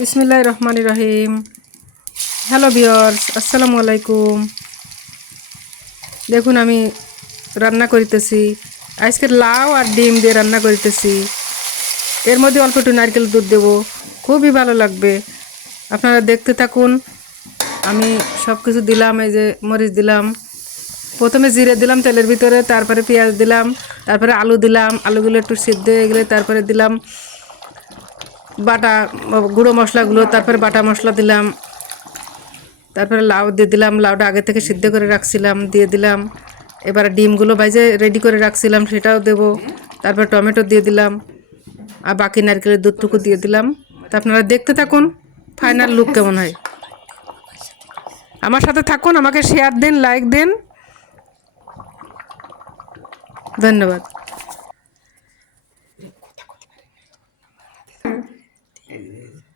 বিসমিল্লাহির রহমানির রহিম। Hello viewers, আসসালামু আলাইকুম। দেখুন আমি রান্না করিতেছি আজকে লাউ আর ডিম দিয়ে রান্না করিতেছি। এর মধ্যে অল্প একটু নারকেল দুধ দেবো, খুবই ভালো লাগবে। আপনারা দেখতে থাকুন। আমি সব কিছু দিলাম, এই যে মরিচ দিলাম, প্রথমে জিরে দিলাম তেলের ভিতরে, তারপরে পেঁয়াজ দিলাম, তারপরে আলু দিলাম, আলুগুলো একটু সিদ্ধ হয়ে গেলে তারপরে দিলাম বাটা গুঁড়ো মশলাগুলো, তারপরে বাটা মশলা দিলাম, তারপরে লাউ দিয়ে দিলাম, লাউটা আগে থেকে সিদ্ধ করে রাখছিলাম দিয়ে দিলাম। এবার ডিমগুলো ভাজে রেডি করে রাখছিলাম সেটাও দেব, তারপর টমেটো দিয়ে দিলাম, আর বাকি নারকেলের দুধটুকু দিয়ে দিলাম। তা আপনারা দেখতে থাকুন ফাইনাল লুক কেমন হয়। আমার সাথে থাকুন, আমাকে শেয়ার দিন, লাইক দিন, ধন্যবাদ।